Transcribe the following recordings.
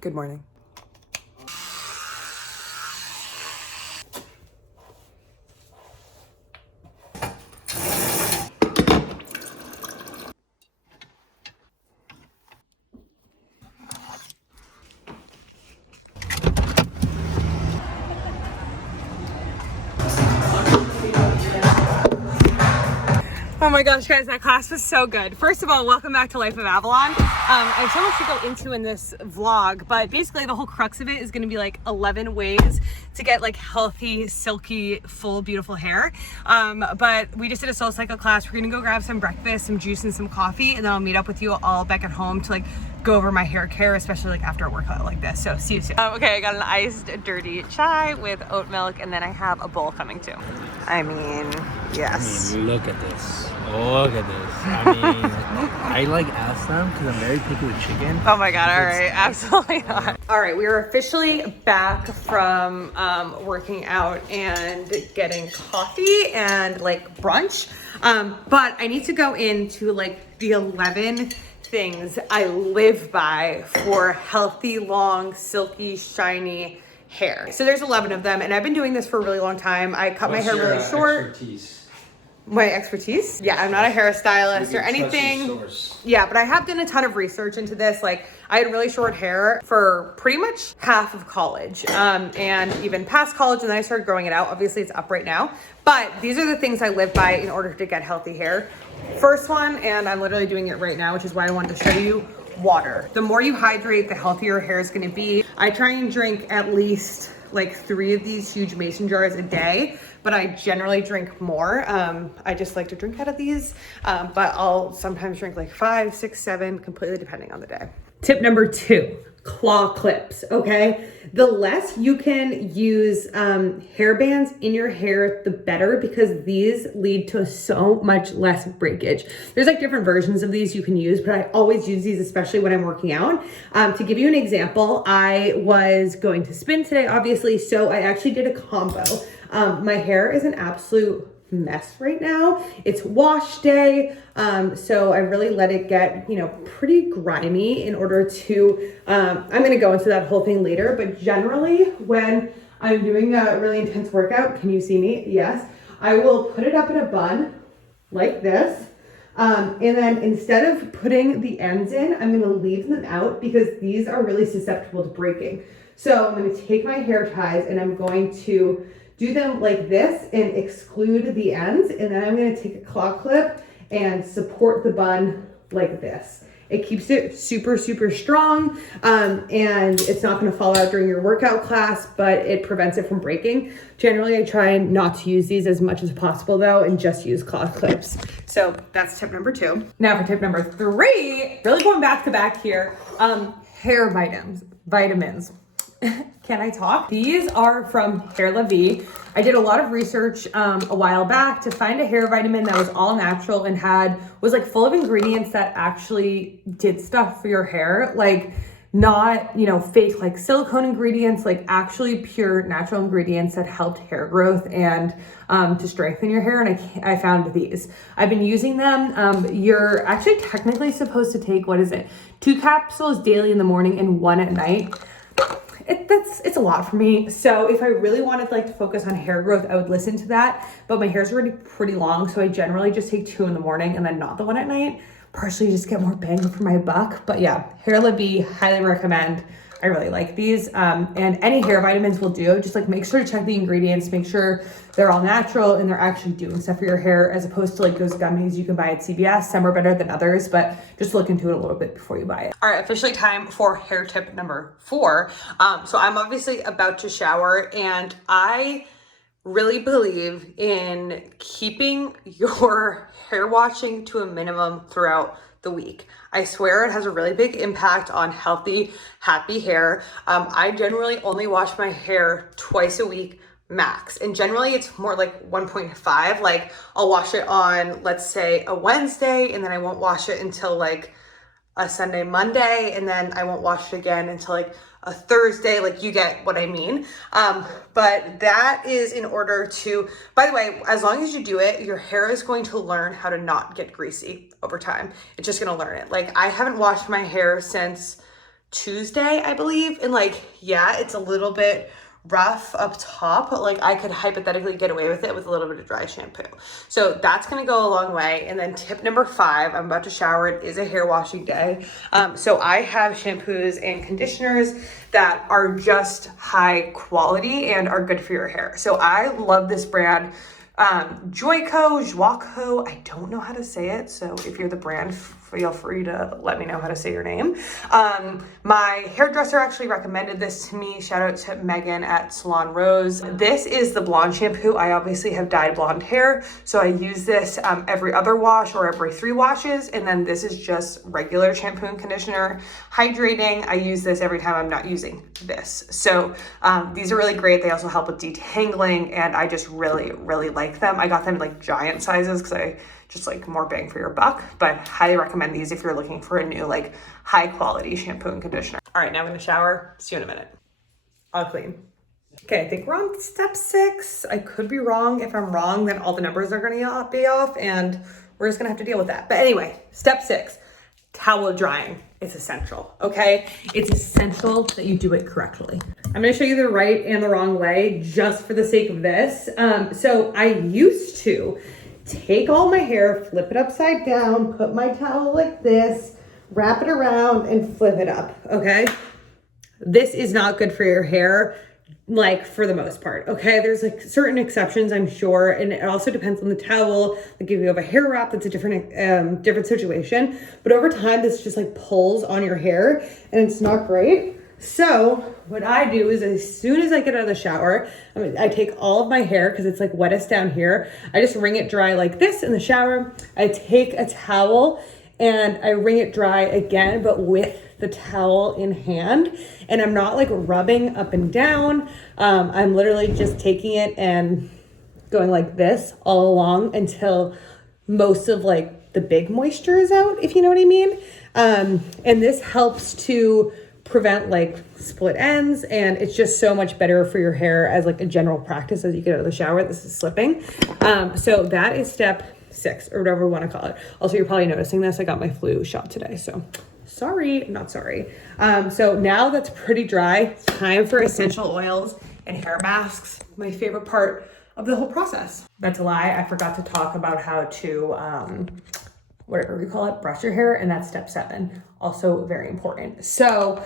Good morning. Oh my gosh, guys, that class was so good. First of all, welcome back to Life of Avalon. I have so much to go into in this vlog, but basically the whole crux of it is gonna be like 11 ways to get like healthy, silky, full, beautiful hair. But we just did a soul cycle class. We're gonna go grab some breakfast, some juice, and some coffee, and then I'll meet up with you all back at home to like go over my hair care, especially like after a workout like this. So see you soon. Okay, I got an iced dirty chai with oat milk, and then I have a bowl coming too. I mean, yes. I mean, look at this. Look at this. I mean, I like ask them because I'm very picky with chicken. Oh my God, all right, absolutely not. All right, we are officially back from working out and getting coffee and like brunch. But I need to go into like the 11 things I live by for healthy, long, silky, shiny hair. So there's 11 of them, and I've been doing this for a really long time. I cut my hair really short. Expertise? My expertise? Yeah, I'm not a hairstylist or anything. Yeah, but I have done a ton of research into this. Like, I had really short hair for pretty much half of college, and even past college, and then I started growing it out. Obviously, it's up right now. But these are the things I live by in order to get healthy hair. First one, and I'm literally doing it right now, which is why I wanted to show you, water. The more you hydrate, the healthier your hair is gonna be. I try and drink at least like 3 of these huge mason jars a day, but I generally drink more. I just like to drink out of these, but I'll sometimes drink like 5, 6, 7, completely depending on the day. Tip number 2, claw clips, okay? The less you can use hair bands in your hair, the better, because these lead to so much less breakage. There's like different versions of these you can use, but I always use these, especially when I'm working out. To give you an example, I was going to spin today, obviously, so I actually did a combo. My hair is an absolute mess right now. It's wash day, so I really let it get, pretty grimy in order to, I'm gonna go into that whole thing later, but generally when I'm doing a really intense workout, can you see me? Yes. I will put it up in a bun like this, and then instead of putting the ends in, I'm gonna leave them out because these are really susceptible to breaking. So I'm gonna take my hair ties and I'm going to do them like this and exclude the ends, and then I'm gonna take a claw clip and support the bun like this. It keeps it super, super strong, and it's not gonna fall out during your workout class, but it prevents it from breaking. Generally, I try not to use these as much as possible though, and just use claw clips. So that's tip number 2. Now for tip number 3, really going back to back here, hair vitamins. Can I talk? These are from Hair La Vie. I did a lot of research a while back to find a hair vitamin that was all natural and was like full of ingredients that actually did stuff for your hair, like not, fake like silicone ingredients, like actually pure natural ingredients that helped hair growth and to strengthen your hair. And I found these. I've been using them. You're actually technically supposed to take, 2 capsules daily in the morning and 1 at night. It's a lot for me. So if I really wanted to focus on hair growth, I would listen to that. But my hair's already pretty long, so I generally just take 2 in the morning and then not the 1 at night. Partially just get more bang for my buck. But yeah, Hair La Vie, highly recommend. I really like these. And any hair vitamins will do. Just make sure to check the ingredients, make sure they're all natural and they're actually doing stuff for your hair, as opposed to those gummies you can buy at CVS. Some are better than others, but just look into it a little bit before you buy it. All right, officially time for hair tip number 4. So I'm obviously about to shower, and I really believe in keeping your hair washing to a minimum throughout the week. I swear it has a really big impact on healthy, happy hair. I generally only wash my hair twice a week max, and generally it's more like 1.5. I'll wash it on, let's say, a Wednesday, and then I won't wash it until a Sunday, Monday, and then I won't wash it again until a Thursday. You get what I mean. But that is in order to, by the way, as long as you do it, your hair is going to learn how to not get greasy over time. It's just going to learn it. I haven't washed my hair since Tuesday, I believe. And like, yeah, it's a little bit rough up top, but like I could hypothetically get away with it with a little bit of dry shampoo. So that's gonna go a long way. And then tip number 5, I'm about to shower. It is a hair washing day. So I have shampoos and conditioners that are just high quality and are good for your hair. So I love this brand, Joico. I don't know how to say it. So if you're the brand, feel free to let me know how to say your name. My hairdresser actually recommended this to me. Shout out to Megan at Salon Rose. This is the blonde shampoo. I obviously have dyed blonde hair, so I use this every other wash or every 3 washes. And then this is just regular shampoo and conditioner, hydrating. I use this every time I'm not using this. So these are really great. They also help with detangling, and I just really, really like them. I got them in like giant sizes because I just like more bang for your buck, but highly recommend these if you're looking for a new like high quality shampoo and conditioner. All right, now I'm gonna shower. See you in a minute. I'll clean. Okay, I think we're on step 6. I could be wrong. If I'm wrong, then all the numbers are gonna be off and we're just gonna have to deal with that. But anyway, step 6, towel drying is essential, okay? It's essential that you do it correctly. I'm gonna show you the right and the wrong way just for the sake of this. So I used to take all my hair, flip it upside down, put my towel like this, wrap it around and flip it up, okay? This is not good for your hair, like for the most part, okay? There's like certain exceptions, I'm sure, and it also depends on the towel. Like if you have a hair wrap, that's a different situation. But over time, this just like pulls on your hair and it's not great. So what I do is as soon as I get out of the shower, I take all of my hair because it's like wettest down here. I just wring it dry like this in the shower. I take a towel and I wring it dry again, but with the towel in hand. And I'm not like rubbing up and down. I'm literally just taking it and going like this all along until most of like the big moisture is out, if you know what I mean. And this helps to prevent like split ends, and it's just so much better for your hair as like a general practice as you get out of the shower. This is slipping. So that is step 6 or whatever we want to call it. Also, you're probably noticing this. I got my flu shot today, so sorry, not sorry. So now that's pretty dry, it's time for essential oils and hair masks. My favorite part of the whole process. That's a lie. I forgot to talk about how to, whatever we call it, brush your hair, and that's step 7. Also very important. So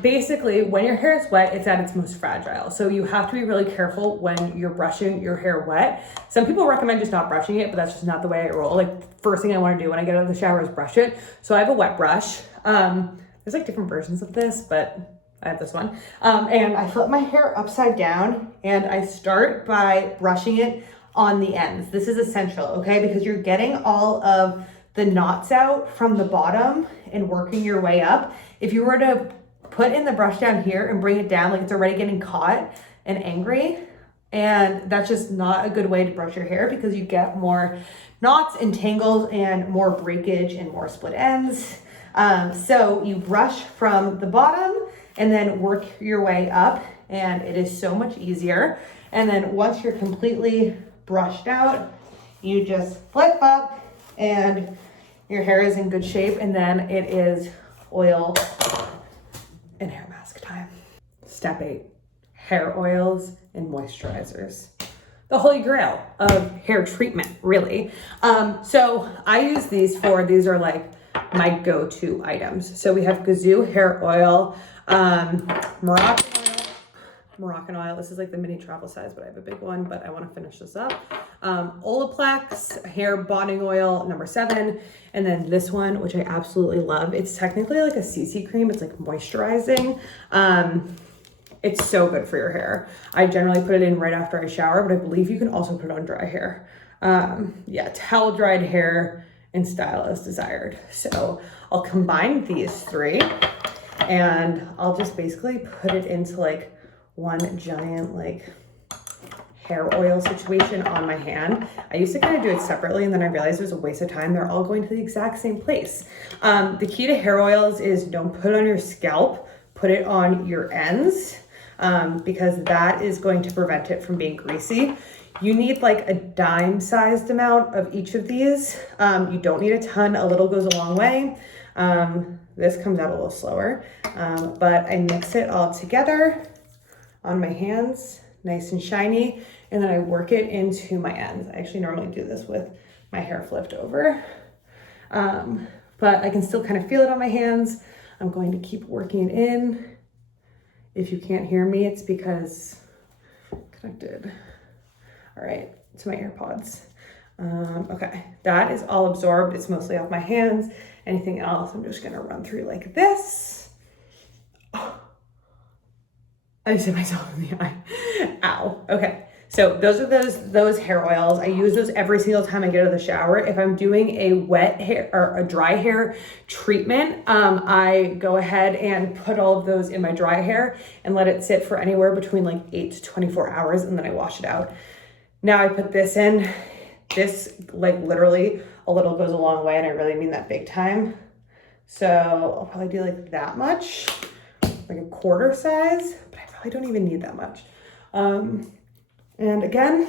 basically when your hair is wet, it's at its most fragile. So you have to be really careful when you're brushing your hair wet. Some people recommend just not brushing it, but that's just not the way I roll. Like first thing I want to do when I get out of the shower is brush it. So I have a wet brush. There's like different versions of this, but I have this one. And I flip my hair upside down and I start by brushing it on the ends. This is essential, okay? Because you're getting all of the knots out from the bottom and working your way up. If you were to put in the brush down here and bring it down, like it's already getting caught and angry, and that's just not a good way to brush your hair because you get more knots and tangles and more breakage and more split ends. So you brush from the bottom and then work your way up, and it is so much easier. And then once you're completely brushed out, you just flip up and your hair is in good shape, and then it is oil and hair mask time. Step 8, hair oils and moisturizers. The holy grail of hair treatment, really. So I use these are like my go-to items. So we have Gazoo hair oil, Moroccan oil. This is like the mini travel size, but I have a big one, but I want to finish this up. Olaplex hair bonding oil, number 7. And then this one, which I absolutely love. It's technically like a CC cream. It's like moisturizing. It's so good for your hair. I generally put it in right after I shower, but I believe you can also put it on dry hair. Yeah, towel dried hair and style as desired. So I'll combine these 3 and I'll just basically put it into like one giant like hair oil situation on my hand. I used to kind of do it separately, and then I realized it was a waste of time. They're all going to the exact same place. The key to hair oils is don't put it on your scalp, put it on your ends, because that is going to prevent it from being greasy. You need like a dime-sized amount of each of these. You don't need a ton, a little goes a long way. This comes out a little slower, but I mix it all together on my hands, nice and shiny, and then I work it into my ends. I actually normally do this with my hair flipped over, but I can still kind of feel it on my hands. I'm going to keep working it in. If you can't hear me, it's because connected. All right, to my AirPods. Okay, that is all absorbed. It's mostly off my hands. Anything else, I'm just gonna run through like this. Oh, I just hit myself in the eye. Ow. Okay, so those are those hair oils. I use those every single time I get out of the shower. If I'm doing a wet hair or a dry hair treatment, I go ahead and put all of those in my dry hair and let it sit for anywhere between like 8 to 24 hours, and then I wash it out. Now I put this in. This, like, literally a little goes a long way, and I really mean that big time. So I'll probably do like that much, like a quarter size, but I probably don't even need that much. And again,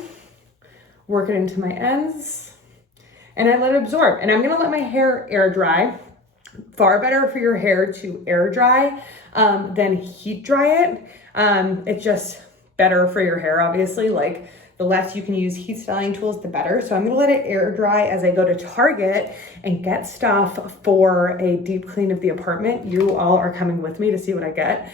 work it into my ends, and I let it absorb. And I'm gonna let my hair air dry. Far better for your hair to air dry than heat dry it. It's just better for your hair, obviously. Like, the less you can use heat styling tools, the better. So I'm gonna let it air dry as I go to Target and get stuff for a deep clean of the apartment. You all are coming with me to see what I get.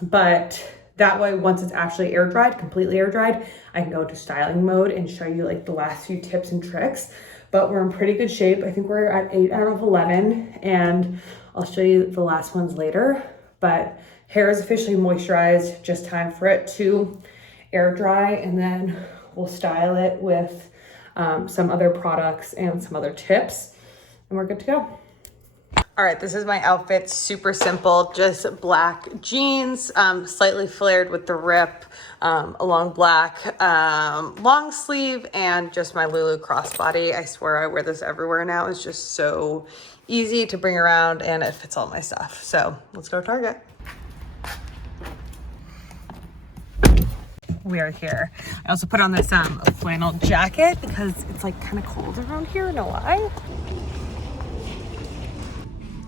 But that way, once it's actually air dried, completely air dried, I can go to styling mode and show you like the last few tips and tricks. But we're in pretty good shape. I think we're at 8 out of 11, and I'll show you the last ones later. But hair is officially moisturized, just time for it to air dry, and then we'll style it with some other products and some other tips, and we're good to go. All right, this is my outfit. Super simple, just black jeans, slightly flared with the rip, along black, long sleeve, and just my Lulu crossbody. I swear I wear this everywhere now. It's just so easy to bring around, and it fits all my stuff. So let's go to Target. We are here. I also put on this flannel jacket because it's like kind of cold around here, no lie.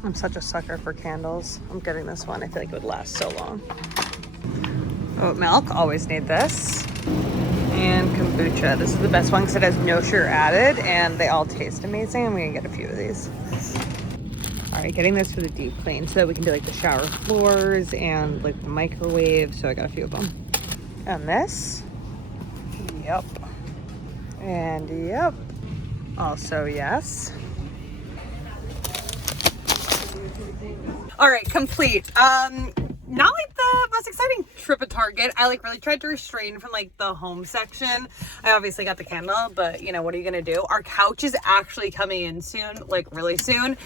I'm such a sucker for candles. I'm getting this one. I feel like it would last so long. Oat milk, always need this. And kombucha. This is the best one because it has no sugar added, and they all taste amazing. I'm gonna get a few of these. All right, getting this for the deep clean so that we can do like the shower floors and like the microwave. So I got a few of them. And this, yep, and yep, also yes. All right, complete. Not like the most exciting trip at Target. I like really tried to restrain from like the home section. I obviously got the candle, but you know, what are you gonna do? Our couch is actually coming in soon, like really soon.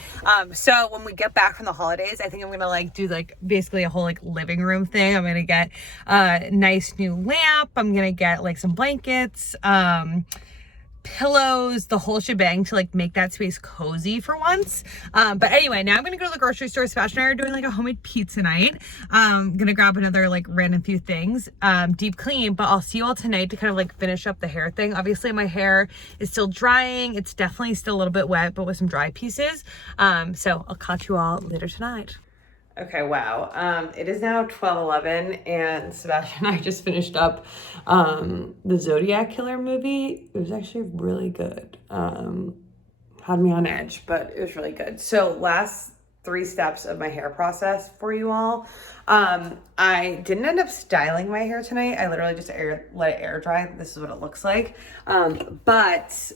So when we get back from the holidays, I think I'm gonna like do like basically a whole like living room thing. I'm gonna get a nice new lamp. I'm gonna get like some blankets, pillows, the whole shebang to like make that space cozy for once. But anyway, now I'm gonna go to the grocery store. Sebastian and I are doing like a homemade pizza night. Gonna grab another like random few things, deep clean, but I'll see you all tonight to kind of like finish up the hair thing. Obviously my hair is still drying. It's definitely still a little bit wet, but with some dry pieces. So I'll catch you all later tonight. Okay, wow. It is now 12:11, and Sebastian and I just finished up the Zodiac Killer movie. It was actually really good. Had me on edge, but it was really good. So last 3 steps of my hair process for you all. I didn't end up styling my hair tonight. I literally just let it air dry. This is what it looks like. But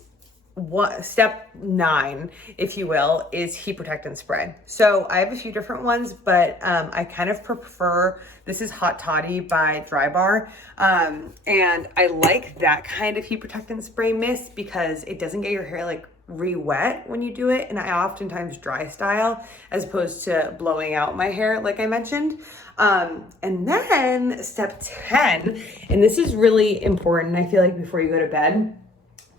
step 9, if you will, is heat protectant spray. So I have a few different ones, but I kind of prefer, this is Hot Toddy by Dry Bar. And I like that kind of heat protectant spray mist because it doesn't get your hair like re-wet when you do it. And I oftentimes dry style as opposed to blowing out my hair, like I mentioned. And then step 10, and this is really important, I feel like, before you go to bed,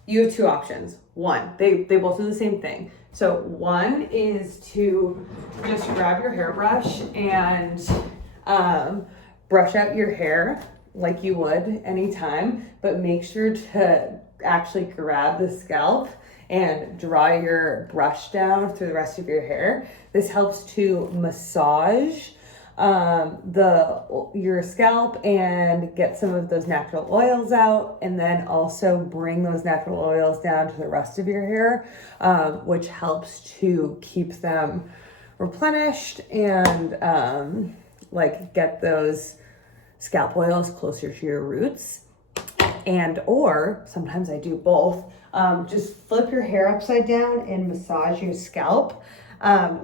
you have 2 options. One, they both do the same thing. So one is to just grab your hairbrush and brush out your hair like you would anytime, but make sure to actually grab the scalp and draw your brush down through the rest of your hair. This helps to massage your scalp and get some of those natural oils out, and then also bring those natural oils down to the rest of your hair, which helps to keep them replenished and like get those scalp oils closer to your roots. And or sometimes I do both. Just flip your hair upside down and massage your scalp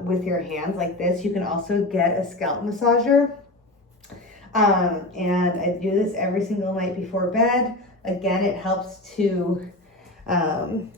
with your hands like this. You can also get a scalp massager. And I do this every single night before bed. Again, it helps to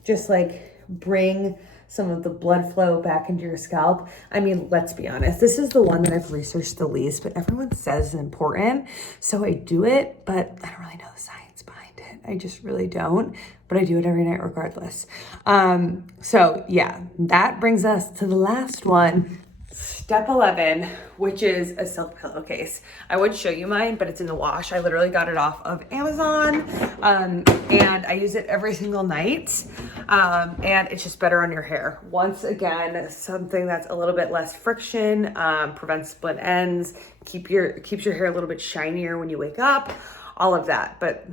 just like bring some of the blood flow back into your scalp. I mean, let's be honest, this is the one that I've researched the least, but everyone says it's important. So I do it, but I don't really know the science behind it. I just really don't, but I do it every night regardless. So yeah, that brings us to the last one, step 11, which is a silk pillowcase. I would show you mine, but it's in the wash. I literally got it off of Amazon, and I use it every single night, and it's just better on your hair. Once again, something that's a little bit less friction, prevents split ends, keeps your hair a little bit shinier when you wake up, all of that. But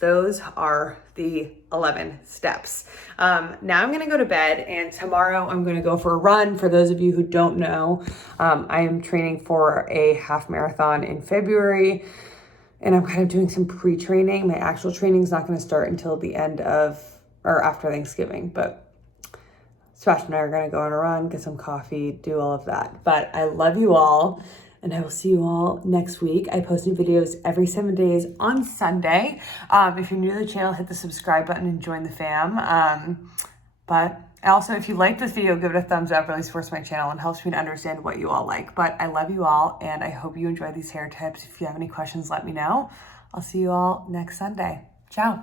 those are the 11 steps. Now I'm gonna go to bed, and tomorrow I'm gonna go for a run. For those of you who don't know, I am training for a half marathon in February, and I'm kind of doing some pre-training. My actual training is not gonna start until the end of, or after Thanksgiving, but Sebastian and I are gonna go on a run, get some coffee, do all of that. But I love you all, and I will see you all next week. I post new videos every 7 days on Sunday. If you're new to the channel, hit the subscribe button and join the fam. But also, if you like this video, give it a thumbs up. It really supports my channel and helps me to understand what you all like. But I love you all, and I hope you enjoy these hair tips. If you have any questions, let me know. I'll see you all next Sunday. Ciao.